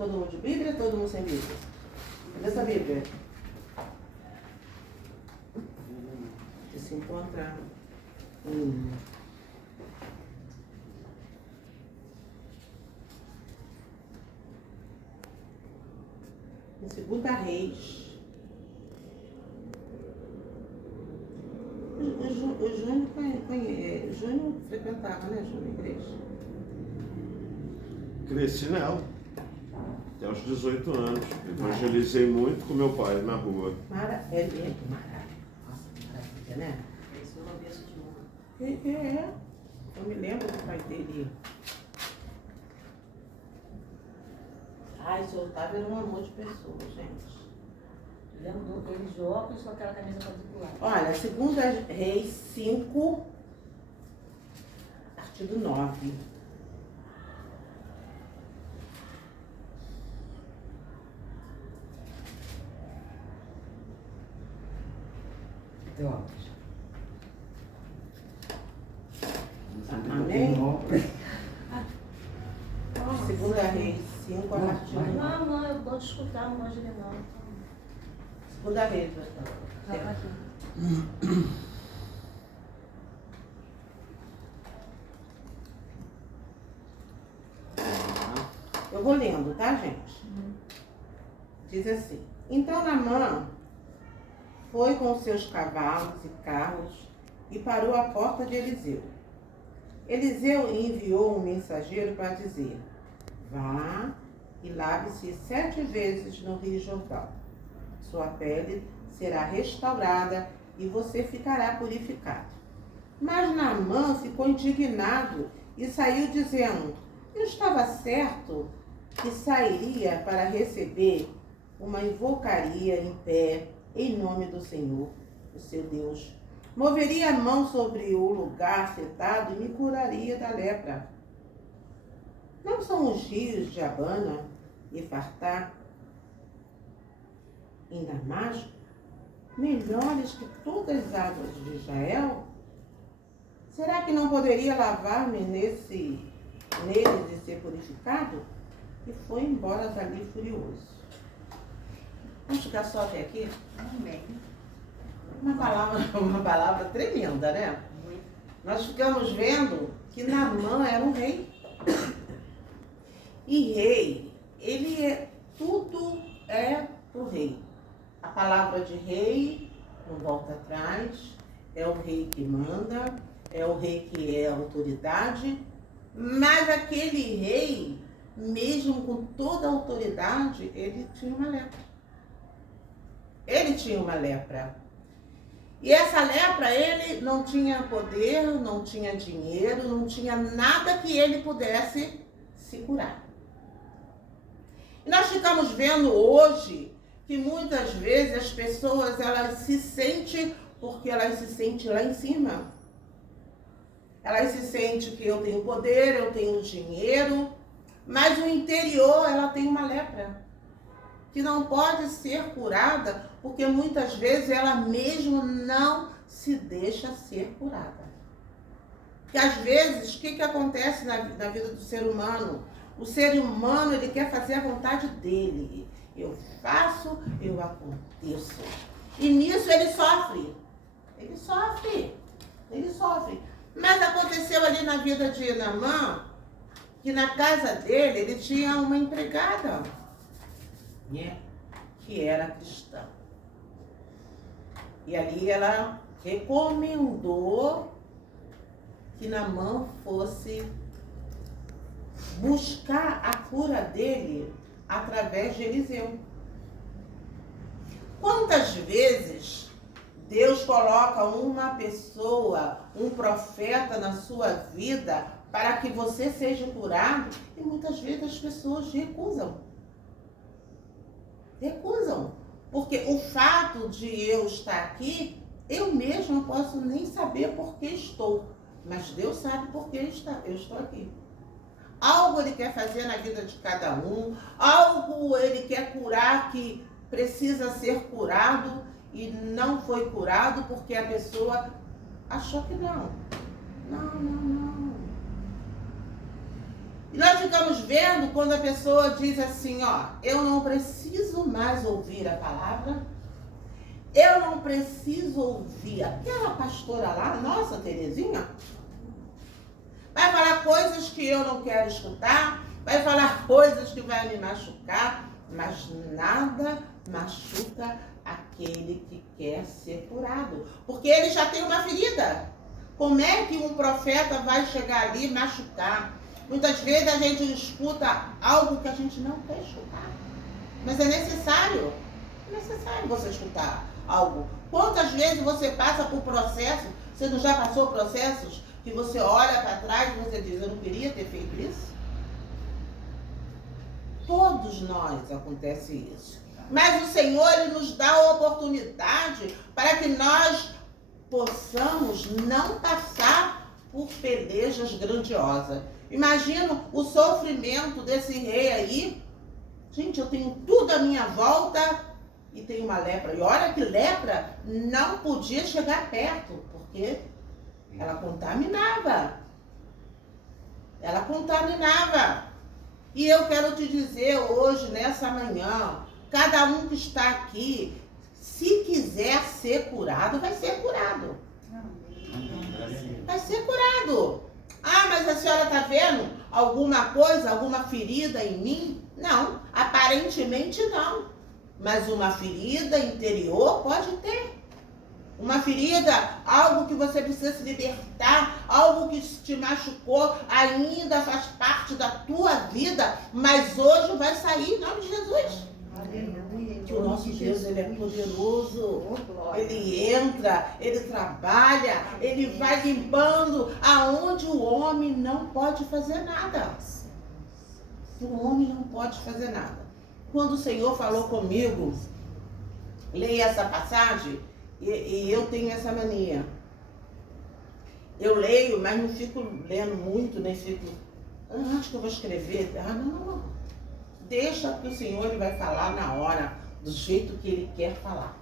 Todo mundo de Bíblia, todo mundo sem Bíblia? Cadê essa Bíblia? Você se encontra em... Em 2 Reis. O Júnior frequentava, né, Júnior, a igreja? Cresci nela. Até os 18 anos. Evangelizei muito com meu pai na rua. Maravilha. Nossa, que maravilha, né? Esse eu não penso de uma. É. Eu me lembro do pai dele. Ai, o seu Otávio era um amor de pessoa, gente. Lembro dele de óculos com aquela camisa quadriculada. Olha, 2 Reis 5, artigo 9. Teu óculos. Amém? 2 Reis 5, artigo 9. Não, eu gosto de escutar, não gosto de ler não. 2 Reis, pastor. Já tá aqui. Eu vou lendo, tá, gente? Diz assim: Então Naamã foi com seus cavalos e carros e parou à porta de Eliseu. Eliseu enviou um mensageiro para dizer: Vá e lave-se 7 vezes no Rio Jordão. Sua pele será restaurada e você ficará purificado. Mas Naamã ficou indignado e saiu dizendo: Eu estava certo que sairia para receber uma invocaria em pé em nome do Senhor, o seu Deus. Moveria a mão sobre o lugar afetado e me curaria da lepra. Não são os rios de Abana e Fartá em Damasco melhores que todas as águas de Israel? Será que não poderia lavar-me neles e ser purificado? E foi embora dali furioso. Vamos ficar só até aqui? Amém. Uma palavra tremenda, né? Nós ficamos vendo que Naamã era um rei. E rei, tudo é pro rei. A palavra de rei não volta atrás, é o rei que manda, é o rei que é autoridade, mas aquele rei, mesmo com toda a autoridade, ele tinha uma lepra. Ele tinha uma lepra. E essa lepra, ele não tinha poder, não tinha dinheiro, não tinha nada que ele pudesse se curar. E nós ficamos vendo hoje que muitas vezes as pessoas, elas se sentem, porque elas se sentem lá em cima. Elas se sentem que eu tenho poder, eu tenho dinheiro, mas no interior ela tem uma lepra que não pode ser curada, porque muitas vezes ela mesmo não se deixa ser curada. Porque às vezes, o que acontece na vida do ser humano? O ser humano, ele quer fazer a vontade dele. Eu faço, eu aconteço. E nisso ele sofre. Ele sofre. Ele sofre. Mas aconteceu ali na vida de Naamã, que na casa dele, ele tinha uma empregada, né, que era cristã. E ali ela recomendou que Naamã fosse buscar a cura dele através de Eliseu. Quantas vezes Deus coloca uma pessoa, um profeta na sua vida para que você seja curado, e muitas vezes as pessoas recusam. Recusam. Porque o fato de eu estar aqui, eu mesma não posso nem saber por que estou. Mas Deus sabe por que eu estou aqui. Algo Ele quer fazer na vida de cada um, algo Ele quer curar que precisa ser curado e não foi curado porque a pessoa achou que não. Não. E nós ficamos vendo quando a pessoa diz assim, ó, eu não preciso mais ouvir a palavra, eu não preciso ouvir aquela pastora lá, nossa Terezinha, vai falar coisas que eu não quero escutar, vai falar coisas que vai me machucar, mas nada machuca aquele que quer ser curado, porque ele já tem uma ferida. Como é que um profeta vai chegar ali e machucar? Muitas vezes a gente escuta algo que a gente não quer escutar, mas é necessário você escutar algo. Quantas vezes você passa por processos, você não já passou processos que você olha para trás e você diz, eu não queria ter feito isso? Todos nós acontece isso. Mas o Senhor, Ele nos dá a oportunidade para que nós possamos não passar por pelejas grandiosas. Imagina o sofrimento desse rei aí. Gente, eu tenho tudo à minha volta e tem uma lepra. E olha que lepra não podia chegar perto, porque ela contaminava. Ela contaminava. E eu quero te dizer hoje, nessa manhã, cada um que está aqui, se quiser ser curado, vai ser curado. Vai ser curado. Ah, mas a senhora está vendo alguma coisa, alguma ferida em mim? Não, aparentemente não. Mas uma ferida interior pode ter. Uma ferida, algo que você precisa se libertar, algo que te machucou, ainda faz parte da tua vida, mas hoje vai sair em nome de Jesus. Aleluia. Que o nosso Deus, Ele é poderoso. Ele entra, Ele trabalha, Ele vai limpando aonde o homem não pode fazer nada. O homem não pode fazer nada. Quando o Senhor falou comigo, leia essa passagem, e eu tenho essa mania. Eu leio, mas não fico lendo muito, nem fico, acho que eu vou escrever. Não. Deixa que o Senhor Ele vai falar na hora, do jeito que Ele quer falar.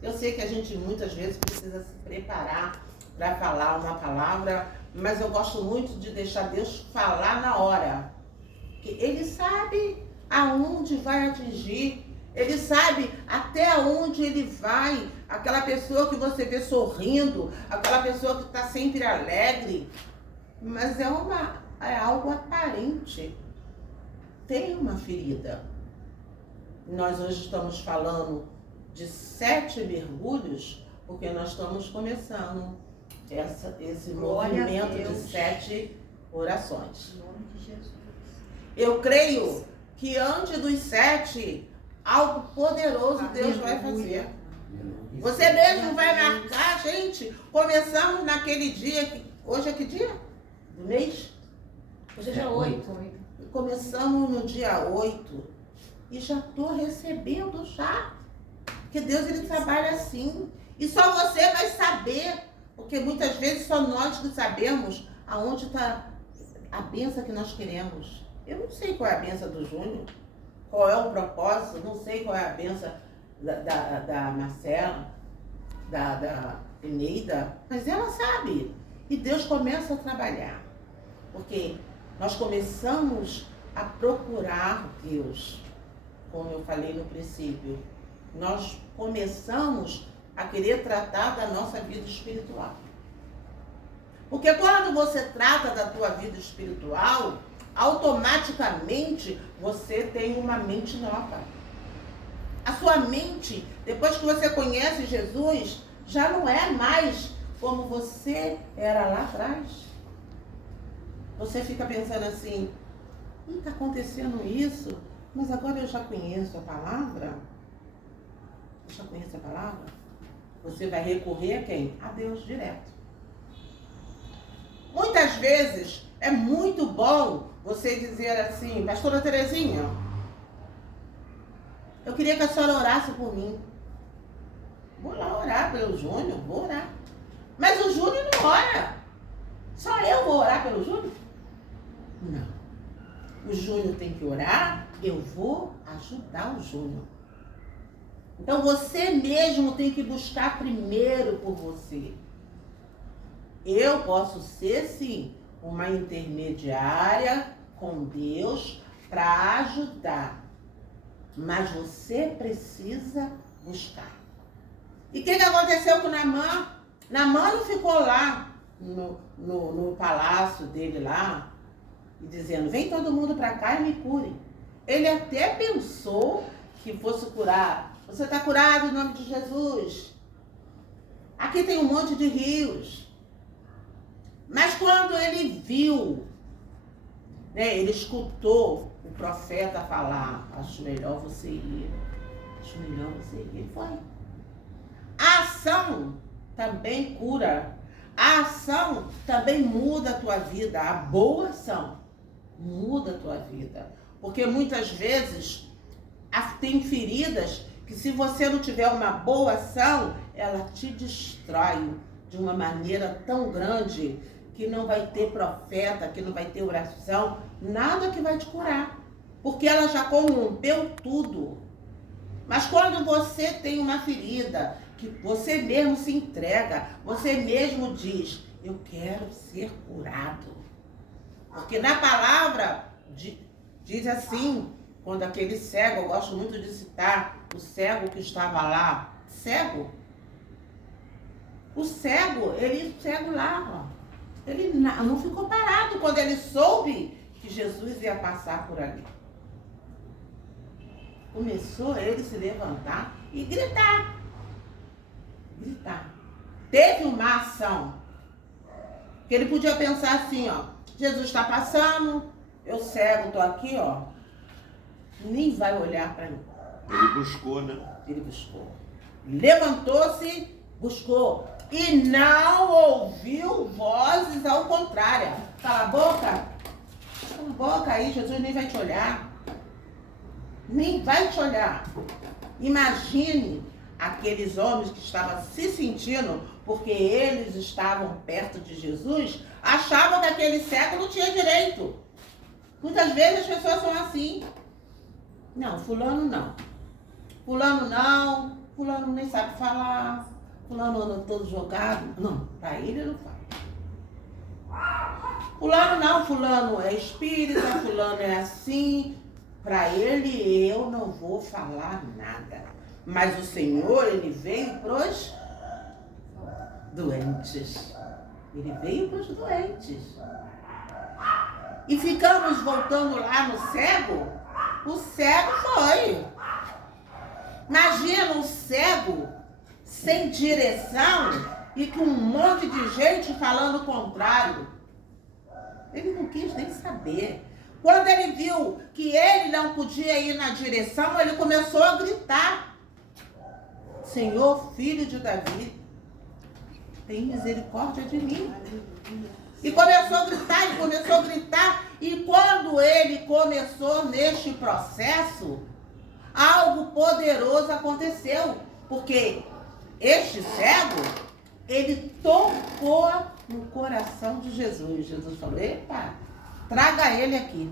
Eu sei que a gente muitas vezes precisa se preparar para falar uma palavra, mas eu gosto muito de deixar Deus falar na hora. Porque Ele sabe aonde vai atingir, Ele sabe até onde Ele vai. Aquela pessoa que você vê sorrindo, aquela pessoa que está sempre alegre, mas é algo aparente. Tem uma ferida. Nós hoje estamos falando de 7 mergulhos, porque nós estamos começando esse movimento de 7 orações. Em nome de Jesus. Eu creio que antes dos 7, algo poderoso Deus vai fazer. Você mesmo vai marcar, gente. Começamos naquele dia, hoje é que dia? Do mês? Hoje é dia 8. Começamos no dia 8 e já estou recebendo já. Porque Deus, Ele trabalha assim. E só você vai saber, porque muitas vezes só nós que sabemos aonde está a bênção que nós queremos. Eu não sei qual é a bênção do Júnior, qual é o propósito, não sei qual é a bênção da Marcela, da Eneida, mas ela sabe. E Deus começa a trabalhar. Porque nós começamos a procurar Deus, como eu falei no princípio. Nós começamos a querer tratar da nossa vida espiritual. Porque quando você trata da tua vida espiritual, automaticamente você tem uma mente nova. A sua mente, depois que você conhece Jesus, já não é mais como você era lá atrás. Você fica pensando assim, está acontecendo isso, mas agora eu já conheço a palavra? Eu já conheço a palavra? Você vai recorrer a quem? A Deus direto. Muitas vezes é muito bom você dizer assim, pastora Terezinha, eu queria que a senhora orasse por mim. Vou lá orar pelo Júnior, vou orar. Mas o Júnior não ora. Só eu vou orar pelo Júnior? Não. O Júnior tem que orar, eu vou ajudar o Júnior. Então você mesmo tem que buscar primeiro por você. Eu posso ser, sim, uma intermediária com Deus para ajudar. Mas você precisa buscar. E o que aconteceu com Naamã? Naamã não ficou lá no palácio dele lá, e dizendo, vem todo mundo para cá e me cure. Ele até pensou que fosse curar. Você está curado em nome de Jesus. Aqui tem um monte de rios. Mas quando ele viu, né, ele escutou o profeta falar, acho melhor você ir. Acho melhor você ir. Ele foi. A ação também cura. A ação também muda a tua vida. A boa ação muda a tua vida. Porque muitas vezes tem feridas que, se você não tiver uma boa ação, ela te destrói de uma maneira tão grande que não vai ter profeta, que não vai ter oração, nada que vai te curar. Porque ela já corrompeu tudo. Mas quando você tem uma ferida, que você mesmo se entrega, você mesmo diz, eu quero ser curado. Porque na palavra diz assim, quando aquele cego, eu gosto muito de citar, o cego que estava lá, cego. O cego, ele cego lá, ó. Ele não ficou parado quando ele soube que Jesus ia passar por ali. Começou ele se levantar e gritar. Gritar. Teve uma ação. Que ele podia pensar assim, ó. Jesus está passando, eu cego, tô aqui, ó. Nem vai olhar para mim. Ele buscou, né? Ele buscou. Levantou-se, buscou. E não ouviu vozes ao contrário. Cala a boca. Cala a boca aí, Jesus nem vai te olhar. Nem vai te olhar. Imagine aqueles homens que estavam se sentindo, porque eles estavam perto de Jesus, achavam que aquele cego não tinha direito. Muitas vezes as pessoas são assim. Não, fulano não. Fulano não. Fulano nem sabe falar. Fulano anda todo jogado. Não, para ele não fala. Fulano não, fulano é espírita, fulano é assim. Para ele eu não vou falar nada. Mas o Senhor, ele veio para os doentes. Ele veio para os doentes. E ficamos voltando lá no cego. O cego foi. Imagina um cego sem direção e com um monte de gente falando o contrário. Ele não quis nem saber. Quando ele viu que ele não podia ir na direção, ele começou a gritar. Senhor, filho de Davi, tem misericórdia de mim. E começou a gritar, e começou a gritar. E quando ele começou neste processo, algo poderoso aconteceu. Porque este cego, ele tocou no coração de Jesus. Jesus falou, epa, traga ele aqui.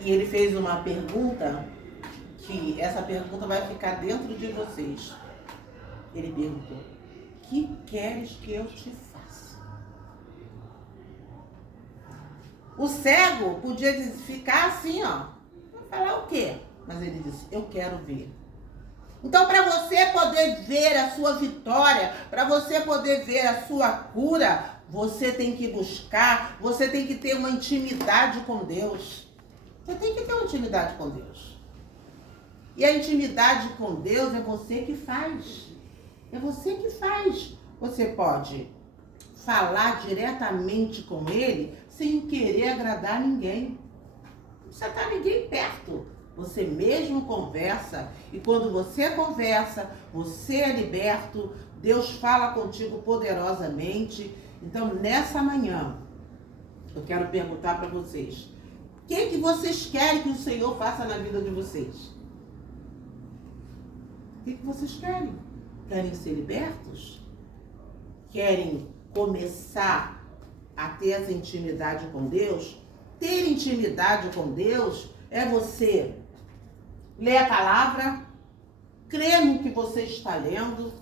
E ele fez uma pergunta, que essa pergunta vai ficar dentro de vocês. Ele perguntou, que queres que eu te faça? O cego podia ficar assim, ó. Vai falar o quê? Mas ele disse, eu quero ver. Então, para você poder ver a sua vitória, para você poder ver a sua cura, você tem que buscar, você tem que ter uma intimidade com Deus. Você tem que ter uma intimidade com Deus. E a intimidade com Deus é você que faz. É você que faz. Você pode falar diretamente com Ele sem querer agradar ninguém. Não precisa estar ninguém perto. Você mesmo conversa. E quando você conversa, você é liberto. Deus fala contigo poderosamente. Então, nessa manhã, eu quero perguntar para vocês. O que vocês querem que o Senhor faça na vida de vocês? O que vocês querem? Querem ser libertos? Querem começar a ter essa intimidade com Deus? Ter intimidade com Deus é você ler a palavra, crer no que você está lendo.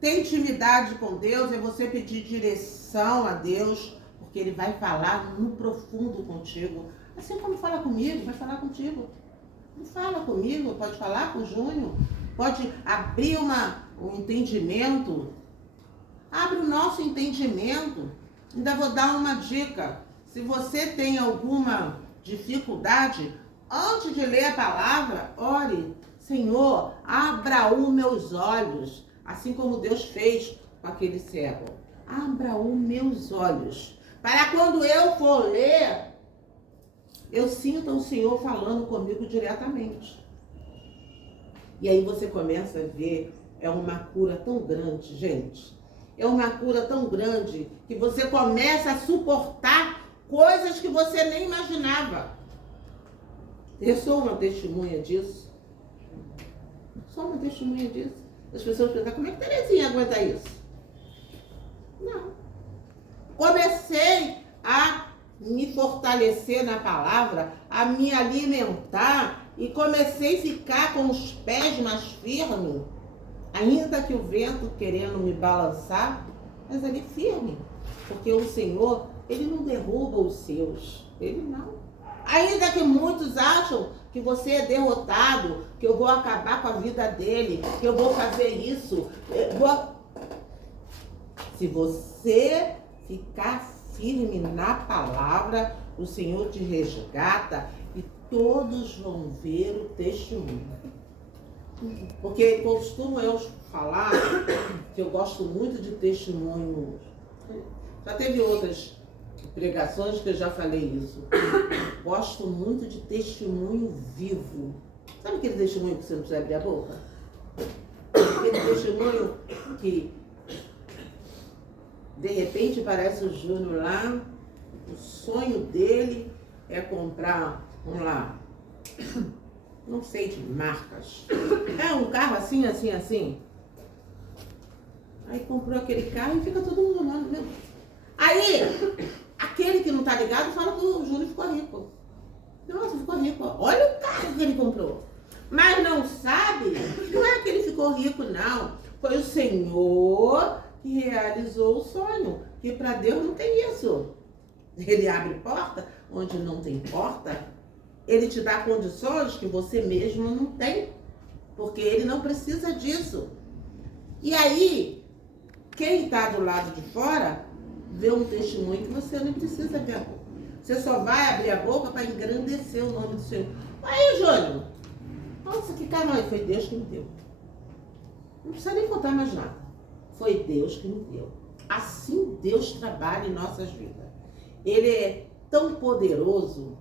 Ter intimidade com Deus é você pedir direção a Deus, porque Ele vai falar no profundo contigo. Assim como fala comigo, vai falar contigo. Não fala comigo, pode falar com o Júnior, pode abrir um entendimento. Abre o nosso entendimento. Ainda vou dar uma dica. Se você tem alguma dificuldade, antes de ler a palavra, ore. Senhor, abra os meus olhos, assim como Deus fez com aquele cego. Abra os meus olhos, para quando eu for ler, eu sinta o Senhor falando comigo diretamente. E aí você começa a ver, é uma cura tão grande, gente. É uma cura tão grande que você começa a suportar coisas que você nem imaginava. Eu sou uma testemunha disso. Sou uma testemunha disso. As pessoas pensam, como é que Terezinha aguenta isso? Não. Comecei a me fortalecer na palavra, a me alimentar e comecei a ficar com os pés mais firmes, ainda que o vento querendo me balançar, mas ali firme, porque o Senhor, Ele não derruba os seus, Ele não. Ainda que muitos acham que você é derrotado, que eu vou acabar com a vida dele, que eu vou fazer isso. Se você ficar firme na palavra, o Senhor te resgata e todos vão ver o testemunho. Porque costumo eu falar que eu gosto muito de testemunho. Já teve outras pregações que eu já falei isso. Gosto muito de testemunho vivo. Sabe aquele testemunho que você não precisa abrir a boca? Aquele testemunho que de repente parece o Júnior lá, o sonho dele é comprar, vamos lá, não sei de marcas. É um carro assim, assim, assim. Aí comprou aquele carro e fica todo mundo olhando, viu? Aí, aquele que não tá ligado fala que o Júnior ficou rico. Nossa, ficou rico. Olha o carro que ele comprou. Mas não sabe, não é que ele ficou rico, não. Foi o Senhor que realizou o sonho. Que para Deus não tem isso. Ele abre porta onde não tem porta. Ele te dá condições que você mesmo não tem. Porque ele não precisa disso. E aí, quem está do lado de fora vê um testemunho que você não precisa abrir a boca. Você só vai abrir a boca para engrandecer o nome do Senhor. Aí, Júnior, nossa, que caralho, foi Deus que me deu. Não precisa nem contar mais nada. Foi Deus que me deu. Assim Deus trabalha em nossas vidas. Ele é tão poderoso,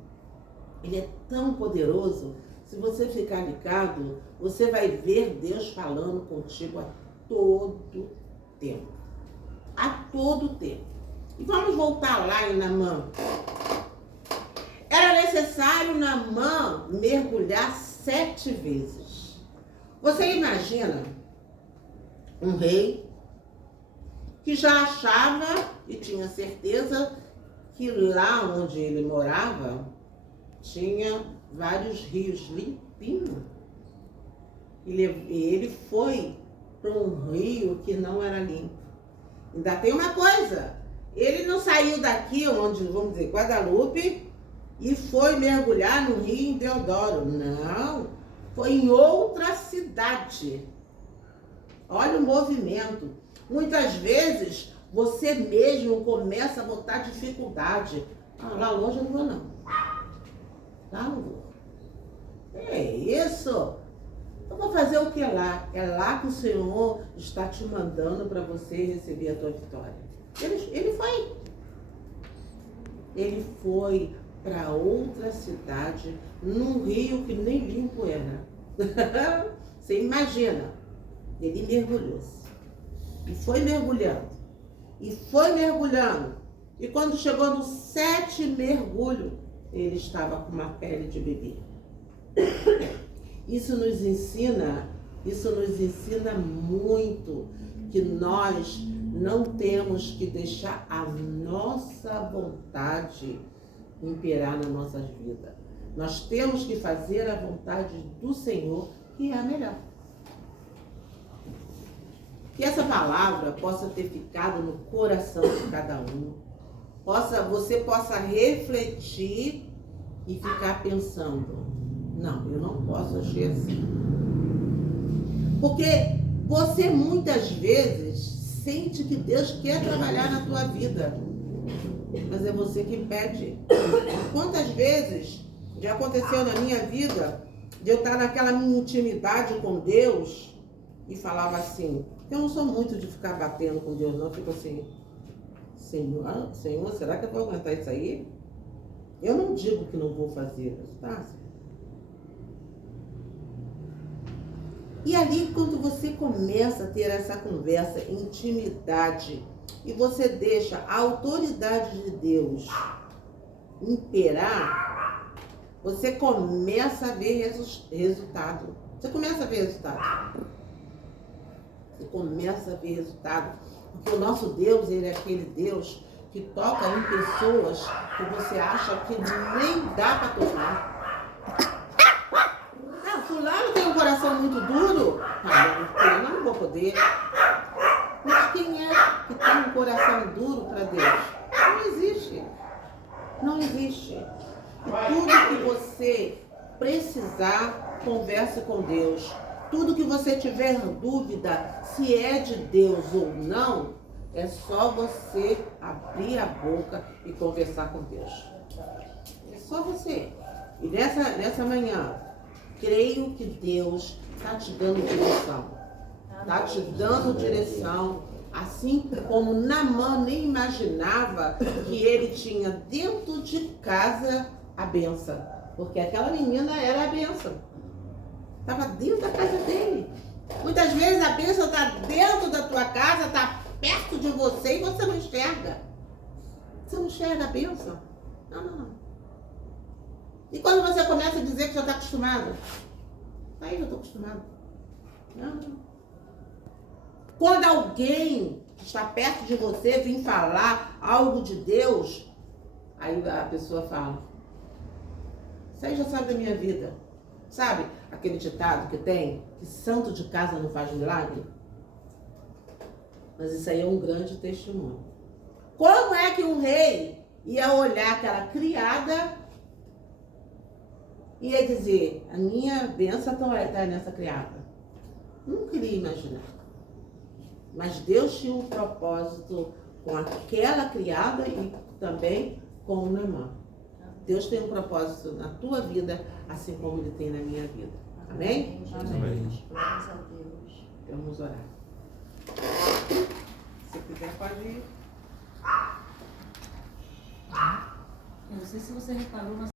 Ele é tão poderoso, se você ficar ligado, você vai ver Deus falando contigo a todo tempo. A todo tempo. E vamos voltar lá em Naamã. Era necessário Naamã mergulhar 7 vezes. Você imagina um rei que já achava e tinha certeza que lá onde ele morava tinha vários rios limpinhos. E ele foi para um rio que não era limpo. Ainda tem uma coisa, ele não saiu daqui, onde, vamos dizer, Guadalupe, e foi mergulhar no rio em Deodoro. Não, foi em outra cidade. Olha o movimento. Muitas vezes, você mesmo começa a botar dificuldade. Ah, lá longe eu não vou, não. Lá não vou. É isso. Eu vou fazer o que lá? É lá que o Senhor está te mandando para você receber a tua vitória. Ele foi. Ele foi para outra cidade, num rio que nem limpo era. Você imagina. Ele mergulhou-se. E foi mergulhando. E foi mergulhando. E quando chegou no 7º mergulho, ele estava com uma pele de bebê. Isso nos ensina muito que nós não temos que deixar a nossa vontade imperar nas nossas vidas. Nós temos que fazer a vontade do Senhor, que é a melhor. Que essa palavra possa ter ficado no coração de cada um, você possa refletir e ficar pensando, não, eu não posso agir assim. Porque você muitas vezes sente que Deus quer trabalhar na tua vida, mas é você que pede. Quantas vezes já aconteceu na minha vida de eu estar naquela minha intimidade com Deus e falava assim, eu não sou muito de ficar batendo com Deus, não, eu fico assim, Senhor, será que eu vou aguentar isso aí? Eu não digo que não vou fazer, tá? E ali, quando você começa a ter essa conversa, intimidade, e você deixa a autoridade de Deus imperar, você começa a ver resultado. Você começa a ver resultado. Você começa a ver resultado. Porque o nosso Deus, ele é aquele Deus que toca em pessoas que você acha que nem dá para tocar. Ah, fulano tem um coração muito duro. Eu não vou poder. Mas quem é que tem um coração duro para Deus? Não existe. Não existe. E tudo que você precisar, converse com Deus. Tudo que você tiver dúvida se é de Deus ou não, é só você abrir a boca e conversar com Deus. É só você. E nessa manhã, creio que Deus está te dando direção. Está te dando direção. Assim como Naamã nem imaginava que ele tinha dentro de casa a bênção. Porque aquela menina era a bênção. Estava dentro da casa dele. Muitas vezes a bênção está dentro da tua casa, está perto de você e você não enxerga. Você não enxerga a bênção? Não. E quando você começa a dizer que já está acostumado? Aí eu estou acostumado. Não. Quando alguém que está perto de você vir falar algo de Deus, aí a pessoa fala, isso aí já sabe da minha vida. Sabe aquele ditado que tem, que santo de casa não faz milagre? Mas isso aí é um grande testemunho. Como é que um rei ia olhar aquela criada e ia dizer, a minha bênção está nessa criada? Não queria imaginar. Mas Deus tinha um propósito com aquela criada e também com o Naamã. Deus tem um propósito na tua vida, assim como Ele tem na minha vida. Amém? Amém. Graças a Deus. Vamos orar. Se quiser, pode ir. Eu não sei se você reparou, mas